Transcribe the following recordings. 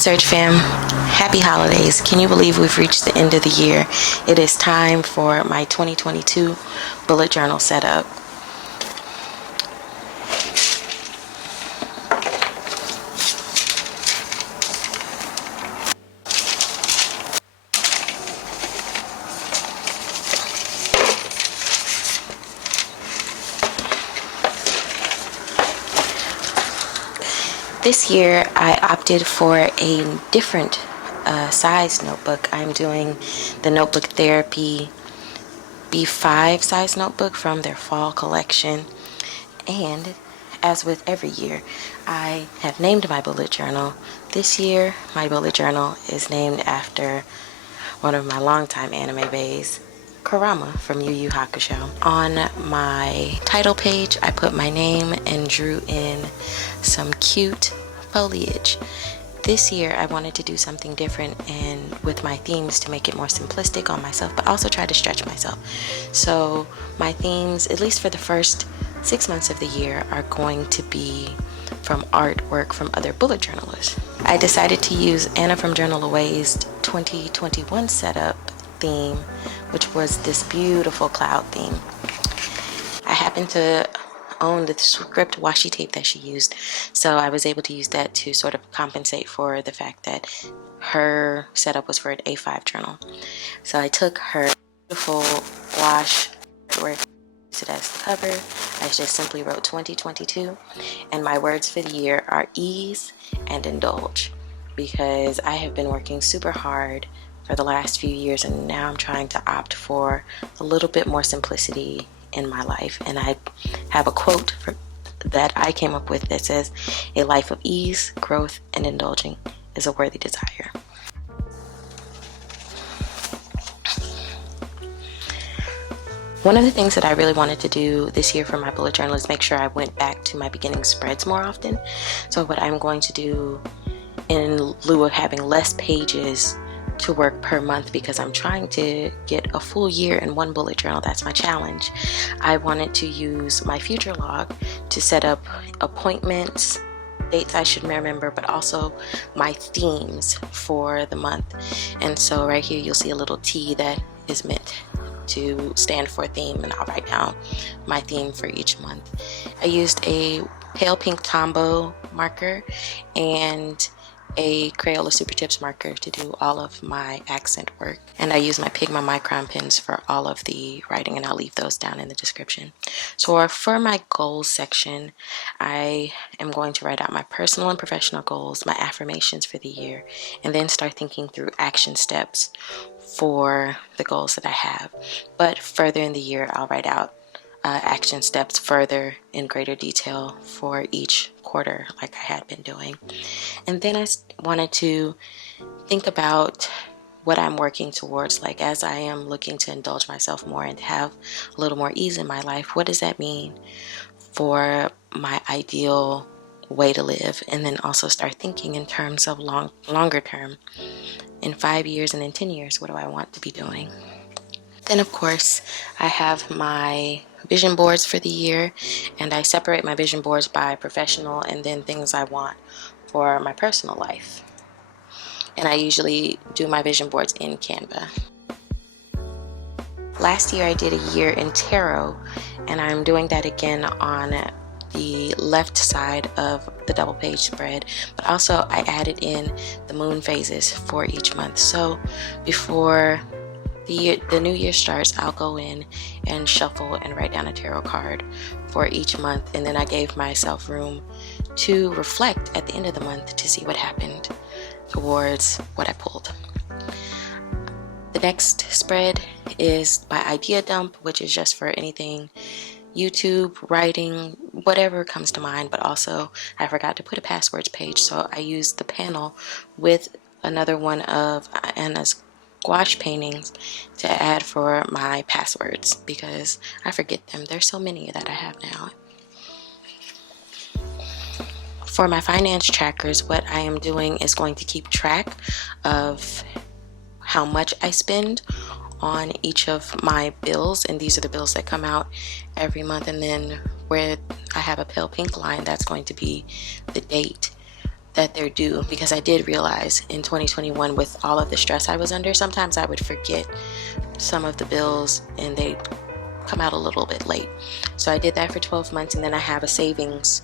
Search fam, happy holidays. Can you believe we've reached the end of the year? It is time for my 2022 bullet journal setup. This year I opted for a different size notebook. I'm doing the Notebook Therapy B5 size notebook from their fall collection. And as with every year, I have named my bullet journal. This year, my bullet journal is named after one of my longtime anime baes, Kurama from Yu Yu Hakusho. On my title page, I put my name and drew in some cute foliage. This year, I wanted to do something different and with my themes to make it more simplistic on myself, but also try to stretch myself. So my themes, at least for the first 6 months of the year, are going to be from artwork from other bullet journalists. I decided to use Anna from Journal Away's 2021 setup theme, which was this beautiful cloud theme. I happened to own the script washi tape that she used, so I was able to use that to sort of compensate for the fact that her setup was for an A5 journal. So I took her beautiful wash artwork, used it as the cover. I just simply wrote 2022, and my words for the year are ease and indulge, because I have been working super hard for the last few years, and now I'm trying to opt for a little bit more simplicity in my life. And I have a quote that I came up with that says, "A life of ease, growth, and indulging is a worthy desire." One of the things that I really wanted to do this year for my bullet journal is make sure I went back to my beginning spreads more often. So what I'm going to do, in lieu of having less pages to work per month, because I'm trying to get a full year in one bullet journal, that's my challenge, I wanted to use my future log to set up appointments, dates I should remember, but also my themes for the month. And so right here you'll see a little T that is meant to stand for theme, and I'll write down my theme for each month. I used a pale pink Tombow marker and a Crayola Super Tips marker to do all of my accent work, and I use my Pigma Micron pens for all of the writing, and I'll leave those down in the description. So for my goals section, I am going to write out my personal and professional goals, my affirmations for the year, and then start thinking through action steps for the goals that I have. But further in the year, I'll write out action steps further in greater detail for each quarter, like I had been doing. And then I wanted to think about what I'm working towards, like as I am looking to indulge myself more and have a little more ease in my life, what does that mean for my ideal way to live? And then also start thinking in terms of longer term, in 5 years and in 10 years, what do I want to be doing? Then of course I have my vision boards for the year, and I separate my vision boards by professional and then things I want for my personal life. And I usually do my vision boards in Canva. Last year I did a year in tarot, and I'm doing that again on the left side of the double page spread, but also I added in the moon phases for each month. So before the new year starts, I'll go in and shuffle and write down a tarot card for each month, and then I gave myself room to reflect at the end of the month to see what happened towards what I pulled. The next spread is my idea dump, which is just for anything YouTube, writing, whatever comes to mind, but also I forgot to put a passwords page, so I used the panel with another one of Anna's gouache paintings to add for my passwords, because I forget them. There's so many that I have now. For my finance trackers, what I am doing is going to keep track of how much I spend on each of my bills, and these are the bills that come out every month. And then where I have a pale pink line, that's going to be the date that they're due, because I did realize in 2021, with all of the stress I was under, sometimes I would forget some of the bills and they come out a little bit late. So I did that for 12 months, and then I have a savings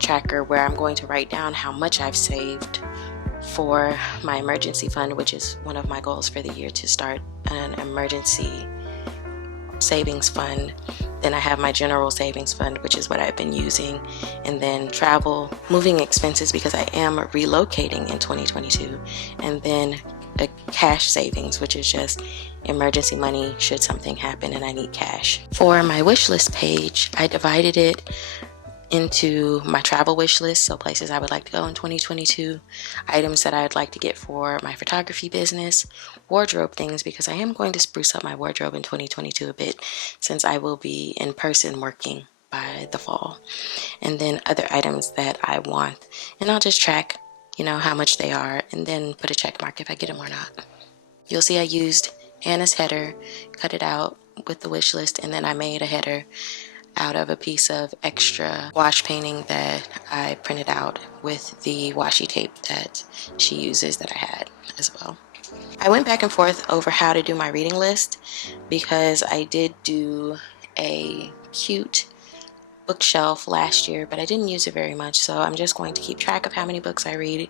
tracker where I'm going to write down how much I've saved for my emergency fund, which is one of my goals for the year, to start an emergency savings fund. Then I have my general savings fund, which is what I've been using, and then travel, moving expenses, because I am relocating in 2022, and then a cash savings, which is just emergency money should something happen and I need cash. For my wish list page, I divided it into my travel wish list, so places I would like to go in 2022, items that I'd like to get for my photography business, wardrobe things, because I am going to spruce up my wardrobe in 2022 a bit, since I will be in person working by the fall, and then other items that I want, and I'll just track, how much they are, and then put a check mark if I get them or not. You'll see I used Anna's header, cut it out with the wish list, and then I made a header out of a piece of extra wash painting that I printed out with the washi tape that she uses that I had as well. I went back and forth over how to do my reading list, because I did do a cute bookshelf last year, but I didn't use it very much, so I'm just going to keep track of how many books I read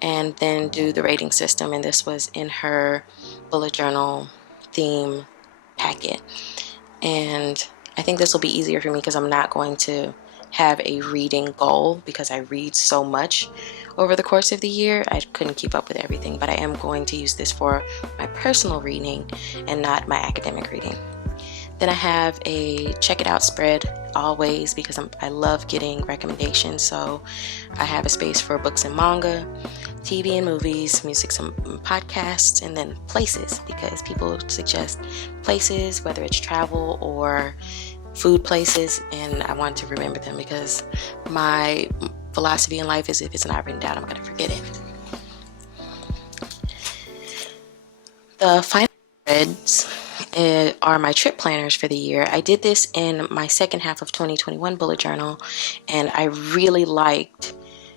and then do the rating system, and this was in her bullet journal theme packet. And I think this will be easier for me because I'm not going to have a reading goal, because I read so much over the course of the year. I couldn't keep up with everything, but I am going to use this for my personal reading and not my academic reading. Then I have a check it out spread always, because I love getting recommendations, so I have a space for books and manga, TV and movies, music and podcasts, and then places, because people suggest places, whether it's travel or food places, and I want to remember them, because my philosophy in life is if it's not written down, I'm going to forget it. The final spreads are my trip planners for the year. I did this in my second half of 2021 bullet journal, and I really liked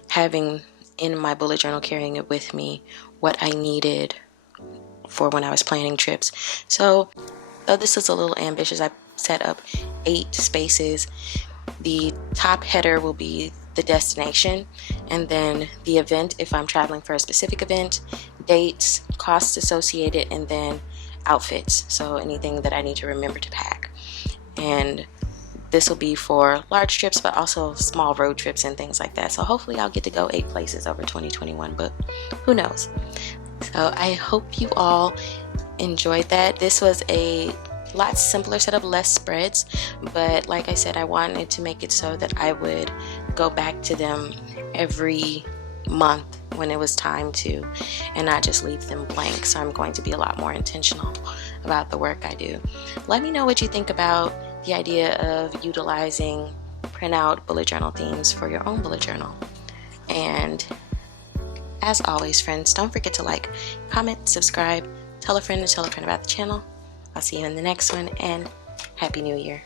having in my bullet journal, carrying it with me, what I needed for when I was planning trips. So though this is a little ambitious, I set up 8 spaces. The top header will be the destination, and then the event if I'm traveling for a specific event, dates, costs associated, and then outfits, so anything that I need to remember to pack. And this will be for large trips, but also small road trips and things like that. So hopefully I'll get to go 8 places over 2021, but who knows. So I hope you all enjoyed that. This was a lot simpler setup, less spreads, but like I said, I wanted to make it so that I would go back to them every month when it was time to, and not just leave them blank. So I'm going to be a lot more intentional about the work I do. Let me know what you think about the idea of utilizing printout bullet journal themes for your own bullet journal. And as always, friends, don't forget to like, comment, subscribe, tell a friend about the channel. I'll see you in the next one, and Happy New Year.